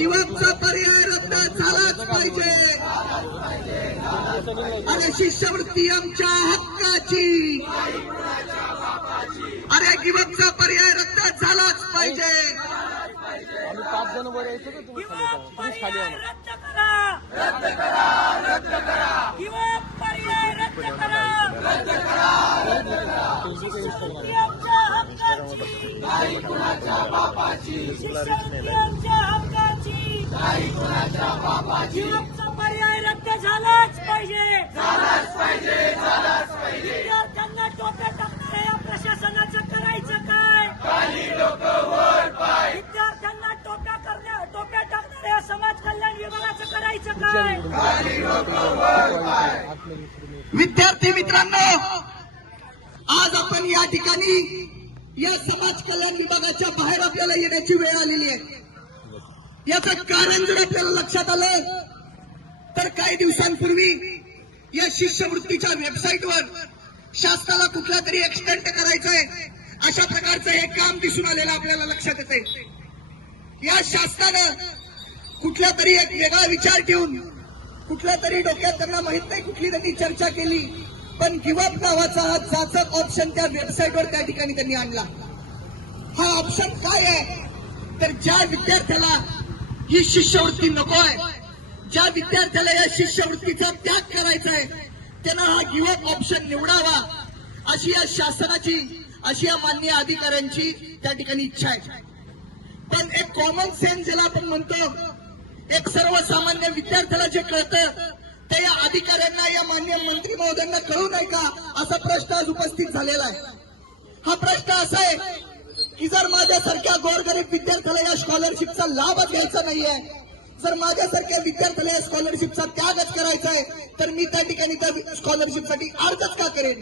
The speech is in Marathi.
युवकचा पर्याय रद्द झालाच पाहिजे. अरे शिष्यवृत्ती आमच्या हक्काची. अरे युवकचा पर्याय रद्द झालाच पाहिजे. आमच्या हक्काची. वर यायचं ही नाही पर्याय रद्द झालाच पाहिजे. झालाच पाहिजे झालाच पाहिजे विद्यार्थ्यांना टोप्या टाकणाऱ्या या प्रशासनाचं करायचं काय? विद्यार्थ्यांना टोप्या करण्या टोप्या टाकणाऱ्या या समाज कल्याण विभागाचं करायचं काय? विद्यार्थी मित्रांनो आज आपण या ठिकाणी या समाज कल्याण विभागाच्या बाहेर आपल्याला येण्याची वेळ आलेली आहे. याचं कारण जर आपल्याला लक्षात आलं तर काही दिवसांपूर्वी या शिष्यवृत्तीच्या वेबसाईटवर शासनाला कुठला तरी एक्सटेंट करायचंय अशा प्रकारचं हे काम दिसून आलेलं आपल्याला लक्षात येते या शासनानं कुठला तरी एक वेगळा विचार ठेवून कुठल्या तरी डोक्यात त्यांना माहीत नाही कुठली त्यांनी चर्चा केली पण गिवअप नावाचा हा जाचक ऑप्शन त्या वेबसाईटवर त्या ठिकाणी त्यांनी आणला. हा ऑप्शन काय आहे? तर ज्या विद्यार्थ्याला ही शिष्यवृत्ती नको आहे. ज्या विद्यार्थ्याला या शिष्यवृत्तीचा त्याग करायचा आहे त्यांना हा युवक ऑप्शन निवडावा अशी या शासनाची अशी या मान्य अधिकाऱ्यांची त्या ठिकाणी इच्छा आहे. पण एक कॉमन सेन्स ज्याला आपण म्हणतो एक सर्वसामान्य विद्यार्थ्याला जे कळतं ते या अधिकाऱ्यांना या मान्य मंत्री महोदयांना कळू नये का? असा प्रश्न आज उपस्थित झालेला आहे. हा प्रश्न असा आहे की जर माझ्यासारख्या गोरगरीब विद्यार्थ्याला या स्कॉलरशिपचा लाभच घ्यायचा नाहीये जर माझ्यासारख्या विद्यार्थ्याला या स्कॉलरशिपचा त्यागच करायचा आहे तर मी त्या ठिकाणी त्या स्कॉलरशिपसाठी अर्जच का करेन?